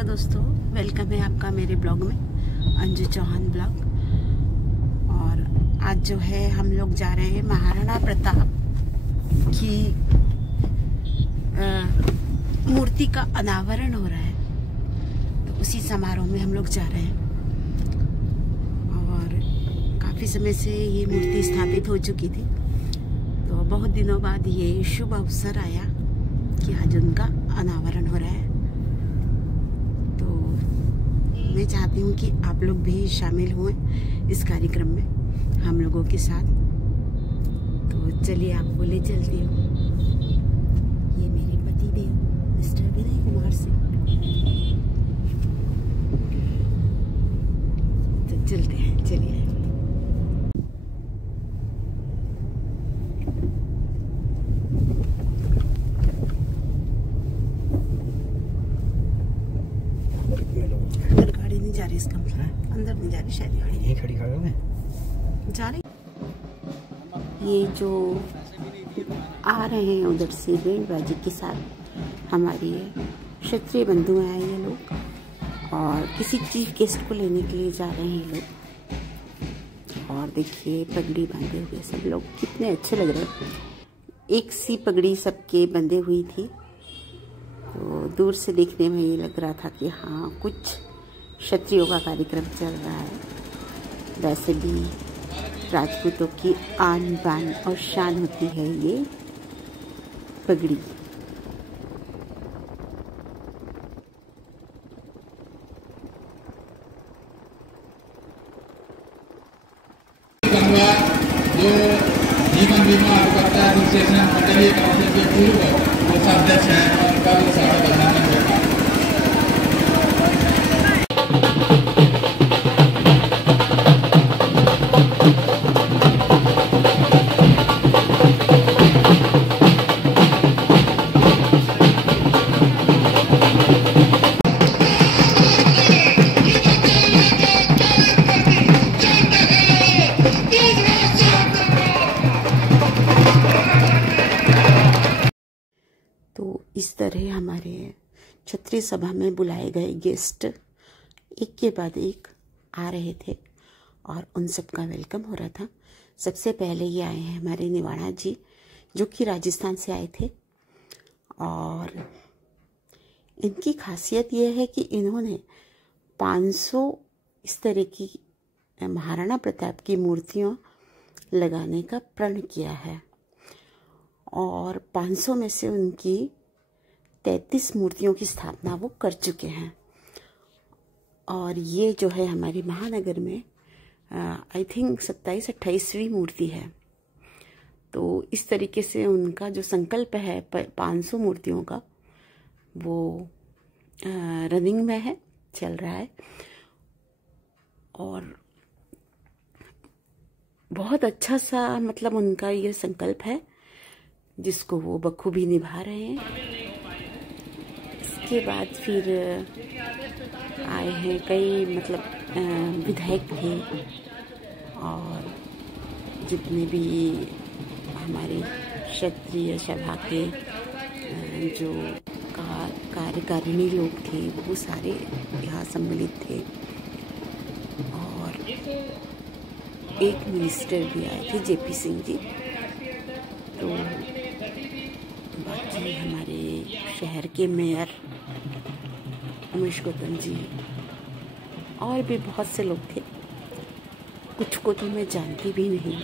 नमस्कार दोस्तों, वेलकम है आपका मेरे ब्लॉग में, अंजू चौहान ब्लॉग। और आज जो है हम लोग जा रहे हैं महाराणा प्रताप की मूर्ति का अनावरण हो रहा है, तो उसी समारोह में हम लोग जा रहे हैं। और काफ़ी समय से ये मूर्ति स्थापित हो चुकी थी, तो बहुत दिनों बाद ये शुभ अवसर आया कि आज उनका अनावरण हो रहा है। तो मैं चाहती हूँ कि आप लोग भी शामिल हुए इस कार्यक्रम में हम लोगों के साथ। तो चलिए आपको ले चलती हूँ। ये मेरे पति देव मिस्टर विनय कुमार सिंह। तो चलते हैं, चलिए। गाड़ी नहीं जा रही इसका मतलब, अंदर नहीं जा रही शायद, गाड़ी यहीं खड़ी है जा रही। ये जो आ रहे हैं उधर से बैंड बाजी के साथ, हमारी क्षत्रिय बंधु हैं ये लोग, और किसी चीफ गेस्ट को लेने के लिए जा रहे हैं ये लोग। और देखिए पगड़ी बांधे हुए सब लोग कितने अच्छे लग रहे हैं। एक सी पगड़ी सबके बंधे हुई थी, तो दूर से देखने में ये लग रहा था कि हाँ कुछ क्षत्रियों का कार्यक्रम चल रहा है। वैसे भी राजपूतों की आन बान और शान होती है ये पगड़ी। जो जीवन बीमा अधिकर्ता एसोसिएशन मंडलीय काउंसिल के पूर्व कोषाध्यक्ष हैं, उनका भी स्वागत अभिनंदन करता हूं। तो इस तरह हमारे क्षत्रिय सभा में बुलाए गए गेस्ट एक के बाद एक आ रहे थे और उन सब का वेलकम हो रहा था। सबसे पहले ये आए हैं हमारे निवाड़ा जी, जो कि राजस्थान से आए थे। और इनकी खासियत ये है कि इन्होंने 500 इस तरह की महाराणा प्रताप की मूर्तियाँ लगाने का प्रण किया है, और 500 में से उनकी 33 मूर्तियों की स्थापना वो कर चुके हैं। और ये जो है हमारी महानगर में आई थिंक 27-28वीं मूर्ति है। तो इस तरीके से उनका जो संकल्प है 500 मूर्तियों का, वो रनिंग में है, चल रहा है। और बहुत अच्छा सा मतलब उनका ये संकल्प है, जिसको वो बखूबी निभा रहे हैं। इसके बाद फिर आए हैं कई मतलब विधायक थे, और जितने भी हमारे क्षत्रिय सभा के जो कार्यकारिणी लोग थे वो सारे यहाँ सम्मिलित थे। और एक मिनिस्टर भी आए थे, जेपी सिंह जी। तो बाकी हमारे शहर के मेयर उमेश गौतम जी और भी बहुत से लोग थे, कुछ को तो मैं जानती भी नहीं।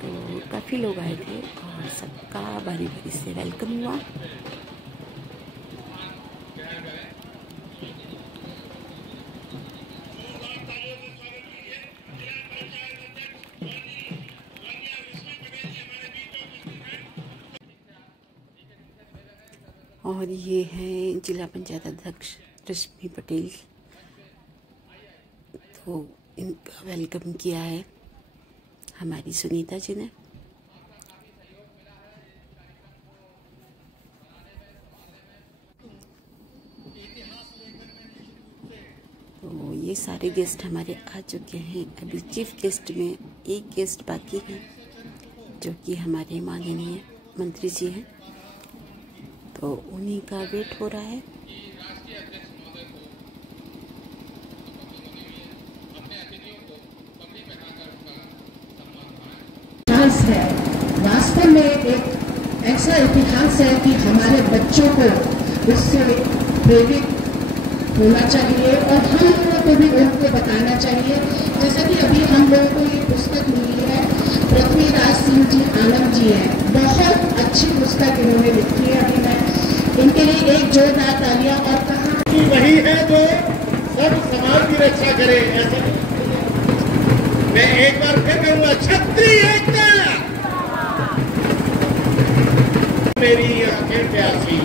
तो काफ़ी लोग आए थे और सबका बारी बारी से वेलकम हुआ। और ये हैं जिला पंचायत अध्यक्ष रश्मि पटेल, तो इनका वेलकम किया है हमारी सुनीता जी ने। तो ये सारे गेस्ट हमारे आ चुके हैं। अभी चीफ गेस्ट में एक गेस्ट बाकी है, जो कि हमारे माननीय मंत्री जी हैं। तो उन्हीं का वेट हो रहा है। इतिहास है, वास्तव में एक ऐसा इतिहास है कि हमारे बच्चों को उससे प्रेरित होना चाहिए और हम लोगों को भी उनको बताना चाहिए। जैसा कि अभी हम लोगों को ये पुस्तक मिली है, पृथ्वीराज सिंह जी आनंद जी है, बहुत अच्छी पुस्तक इन्होंने लिखी है। अभी मैं इनके लिए एक जोरदार तालियां। और कहा वही है जो सब समाज की रक्षा करे। ऐसा मैं एक बार फिर कहूंगा, क्षत्रिय एकता, मेरी आंखें प्यासी,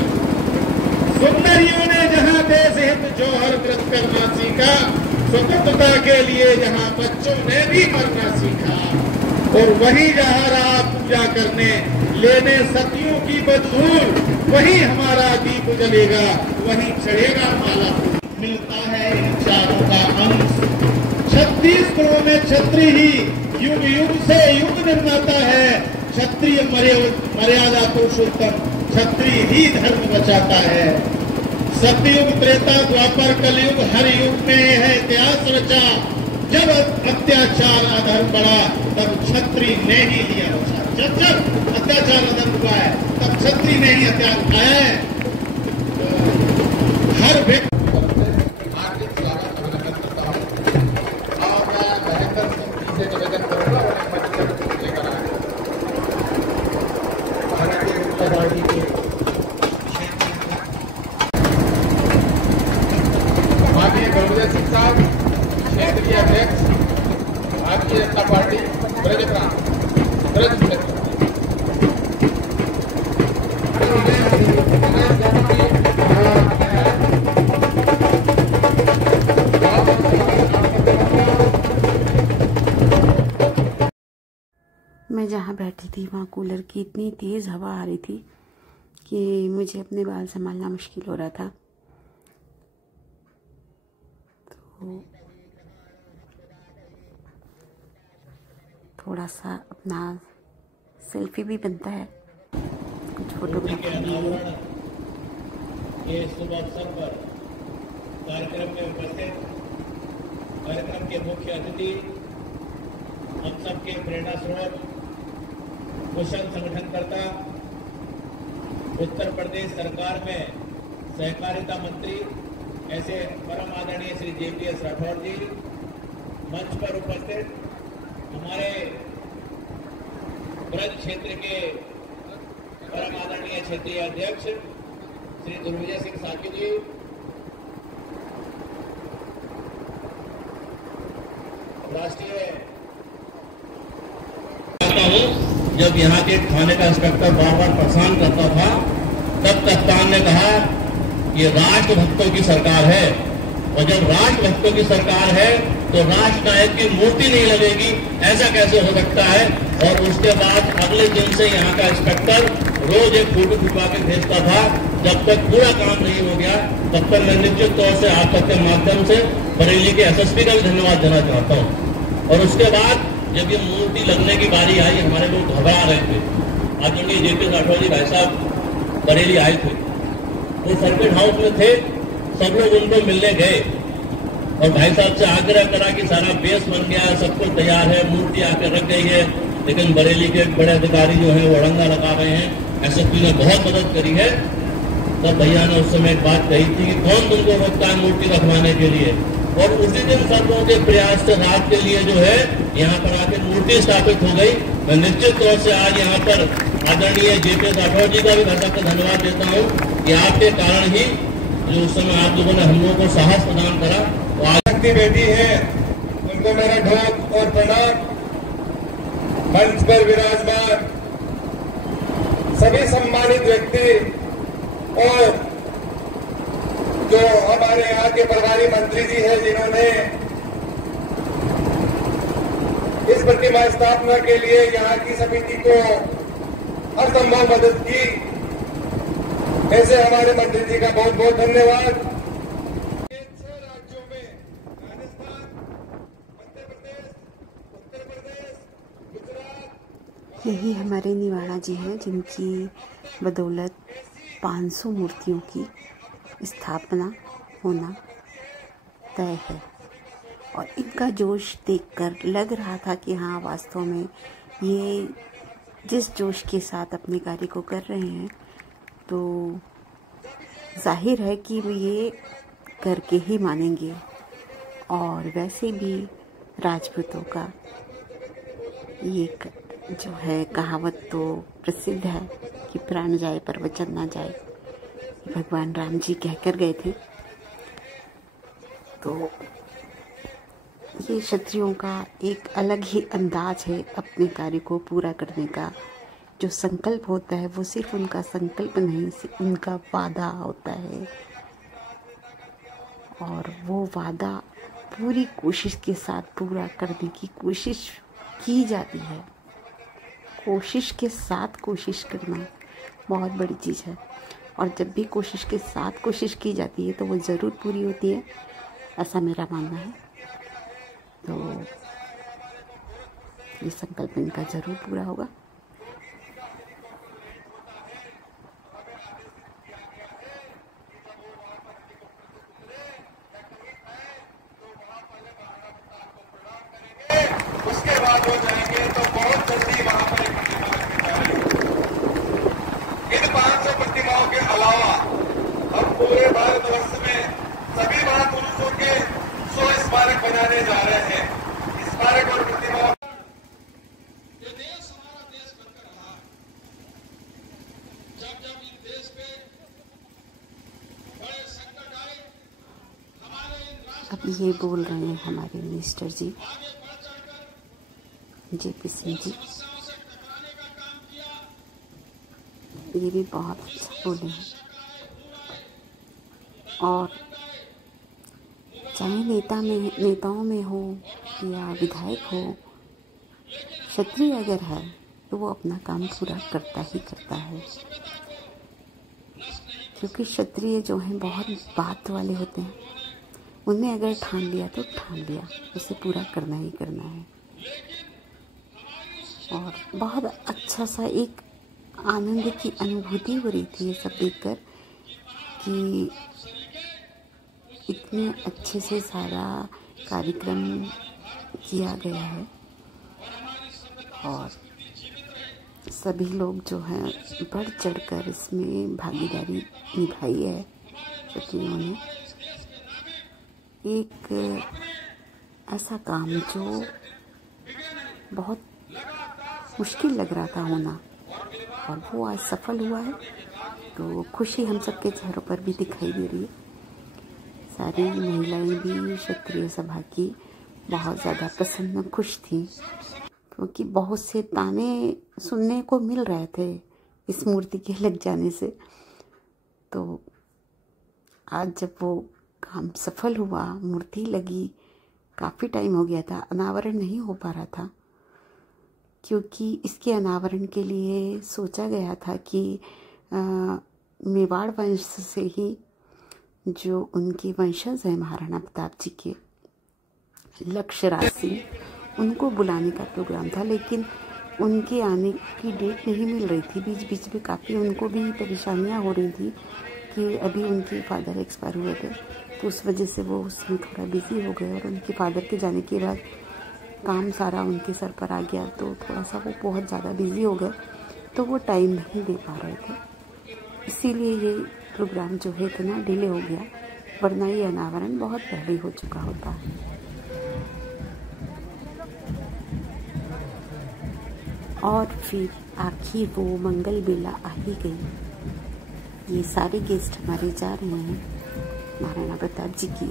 सुंदरियों ने जहां देश हित जौहर व्रत करना सीखा, स्वतंत्रता के लिए जहां बच्चों ने भी मरना सीखा, और वही जहां रहा पूजा करने लेने सतियों की बदूर, वही हमारा दीप जलेगा, वही चढ़ेगा माला। मिलता है इन चारों का अंश, 36 कुलों में क्षत्रिय ही युग युग से युग निर्माता है। क्षत्रिय मर्यादा पुरुषोत्तम, क्षत्रिय ही धर्म बचाता है। सतयुग त्रेता द्वापर कलयुग हर युग में है इतिहास रचा, जब अत्याचार अधर्म बढ़ा तब क्षत्रिय ने ही लिया बचा। जब जब अत्याचार अधर्म हुआ है तब क्षत्रिय ने ही हथियार उठाया है। तो हर व्यक्ति हार्दिक स्वागत अभिनंदन करता हूँ और मैं महेंद्र सिंह से निवेदन करूंगा लेकर आए भारतीय जनता पार्टी के माननीय गुरबचन सिंह साहब, क्षेत्रीय अध्यक्ष भारतीय जनता पार्टी ब्रज क्षेत्र। मैं जहाँ बैठी थी वहाँ कूलर की इतनी तेज़ हवा आ रही थी कि मुझे अपने बाल संभालना मुश्किल हो रहा था। तो थोड़ा सा अपना सेल्फी भी बनता है, कुछ फोटोग्राफी भी है। ये शुभ अवसर पर कार्यक्रम में उपस्थित कार्यक्रम के मुख्य अतिथि, हम सबके प्रेरणा स्रोत, कुशल संगठनकर्ता, उत्तर प्रदेश सरकार में सहकारिता मंत्री ऐसे परम आदरणीय श्री JPS राठौर जी, मंच पर उपस्थित हमारे ब्रज क्षेत्र के परम आदरणीय क्षेत्रीय अध्यक्ष श्री दुर्विजय सिंह साकी जी, राष्ट्रीय जब यहाँ के थाने का इंस्पेक्टर बार बार परेशान करता था, तब कप्तान ने कहा ये राष्ट्रभक्तों की सरकार है, और जब राष्ट्रभक्तों की सरकार है तो राष्ट्र नायक की मूर्ति नहीं लगेगी, ऐसा कैसे हो सकता है। और उसके बाद अगले दिन से यहाँ का इंस्पेक्टर रोज एक फोटो खिंचवा के भेजता था। जब तक पूरा काम नहीं हो गया तब तक मैं निश्चित तौर से आप तक के माध्यम से बरेली के SSP का भी धन्यवाद देना चाहता हूँ। और उसके बाद जब ये मूर्ति लगने की बारी आई, हमारे लोग घबरा रहे थे। आदरणीय JPS राठौर जी भाई साहब बरेली आए थे, वो सर्किट हाउस में थे, सब लोग उनको मिलने गए और भाई साहब से आग्रह करा कि सारा बेस बन गया है, सब कुछ तैयार है, मूर्ति आकर रख गई है। लेकिन बरेली के बड़े अधिकारी जो है वो अड़ंगा लगा रहे हैं। SSP ने बहुत मदद करी है। तब भैया ने उस समय एक बात कही थी कि कौन तुमको रोकता है मूर्ति रखवाने के लिए, और उसी दिन सब लोगों के प्रयास से रात के लिए जो है यहाँ पर आकर मूर्ति स्थापित हो गई। मैं निश्चित तौर से आज यहाँ पर आदरणीय JPS राठौर जी का भी भरसक धन्यवाद देता हूँ कि आपके कारण ही जो उस समय आप लोगों ने हम लोगों को साहस प्रदान करा। तो आज शक्ति बेटी है, उनको मेरा ढोक और प्रणाम। मंच पर विराजमान सभी सम्मानित व्यक्ति और जो हमारे यहाँ के प्रभारी मंत्री जी हैं, जिन्होंने इस प्रतिमा स्थापना के लिए यहाँ की समिति को हर संभव मदद की, ऐसे हमारे मंत्री जी का बहुत बहुत धन्यवाद। 6 राज्यों में राजस्थान, मध्य प्रदेश, उत्तर प्रदेश, गुजरात, यही हमारे निवाड़ा जी हैं जिनकी बदौलत 500 मूर्तियों की स्थापना होना तय है। और इनका जोश देखकर लग रहा था कि हाँ, वास्तव में ये जिस जोश के साथ अपने कार्य को कर रहे हैं, तो जाहिर है कि ये करके ही मानेंगे। और वैसे भी राजपूतों का ये जो है कहावत तो प्रसिद्ध है कि प्राण जाए पर वचन ना जाए, भगवान राम जी कहकर गए थे। तो ये क्षत्रियों का एक अलग ही अंदाज है अपने कार्य को पूरा करने का। जो संकल्प होता है वो सिर्फ उनका संकल्प नहीं, उनका वादा होता है, और वो वादा पूरी कोशिश के साथ पूरा करने की कोशिश की जाती है। कोशिश के साथ कोशिश करना बहुत बड़ी चीज़ है, और जब भी कोशिश के साथ कोशिश की जाती है तो वो ज़रूर पूरी होती है, ऐसा मेरा मानना है। तो ये संकल्प इनका ज़रूर पूरा होगा। उसके बाद हो जाएंगे तो बहुत जल्दी वहां पर एक प्रतिमा इन 500 प्रतिमाओं के अलावा हम पूरे भारतवर्ष में सभी महापुरुषों के 100 स्मारक बनाने जा रहे हैं। स्मारक और प्रतिमा ये देश हमारा देश बनकर रहा है। जब जब इस देश पे बड़े संकट आए, हमारे इन राष्ट्र अब ये बोल रहे हैं हमारे मिनिस्टर जी आगे बढ़ चढ़कर जेपी सिंह जी, समस्याओं से टकराने का काम किया। ये भी बहुत अच्छा बोले हैं। और चाहे नेताओं में हो या विधायक हो, क्षत्रिय अगर है तो वो अपना काम पूरा करता ही करता है, क्योंकि क्षत्रिय जो हैं बहुत बात वाले होते हैं। उन्हें अगर ठान लिया तो ठान लिया, उसे पूरा करना ही करना है। और बहुत अच्छा सा एक आनंद की अनुभूति हो रही थी ये सब देखकर कि इतने अच्छे से सारा कार्यक्रम किया गया है, और सभी लोग जो हैं बढ़ चढ़कर इसमें भागीदारी निभाई है। क्षत्रियों ने एक ऐसा काम जो बहुत मुश्किल लग रहा था होना, और वो आज सफल हुआ है, तो खुशी हम सबके चेहरों पर भी दिखाई दे रही है। सारी महिलाएं भी क्षत्रिय सभा की बहुत ज़्यादा प्रसन्न खुश थीं, क्योंकि बहुत से ताने सुनने को मिल रहे थे इस मूर्ति के लग जाने से। तो आज जब वो काम सफल हुआ, मूर्ति लगी, काफ़ी टाइम हो गया था, अनावरण नहीं हो पा रहा था, क्योंकि इसके अनावरण के लिए सोचा गया था कि मेवाड़ वंश से ही जो उनके वंशज हैं महाराणा प्रताप जी के, लक्ष्य राज सिंह, उनको बुलाने का प्रोग्राम था, लेकिन उनके आने की डेट नहीं मिल रही थी। बीच बीच में काफ़ी उनको भी परेशानियां हो रही थी कि अभी उनके फादर एक्सपायर हुए थे, तो उस वजह से वो उसमें थोड़ा बिजी हो गए, और उनके फादर के जाने के बाद काम सारा उनके सर पर आ गया, तो थोड़ा सा वो बहुत ज़्यादा बिजी हो गए, तो वो टाइम नहीं दे पा रहे थे। इसीलिए ये प्रोग्राम जो है इतना डिले हो गया, वरना ये अनावरण बहुत पहले हो चुका होता है। और फिर आखिर वो मंगल बेला आ ही गई। ये सारे गेस्ट हमारे जा रहे हैं महाराणा प्रताप जी की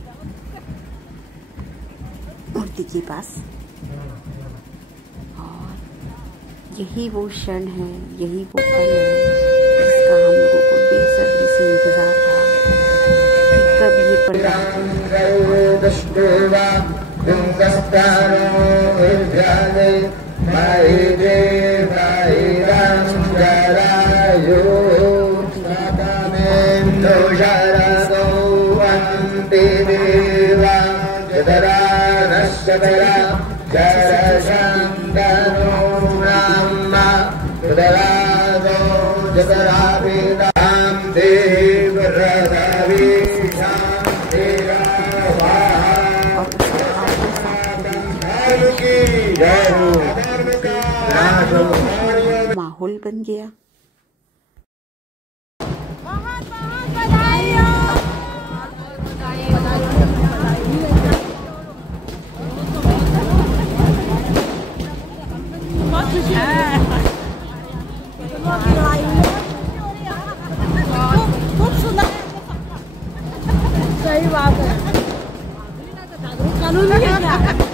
मूर्ति के पास, और यही वो क्षण है, यही वो पल है जिसका हम लोगों को बेसब्री से इंतजार था कि कब ये प्रदान माहौल बन गया। खूब सुंदर, सही बात है, कानूनी है क्या?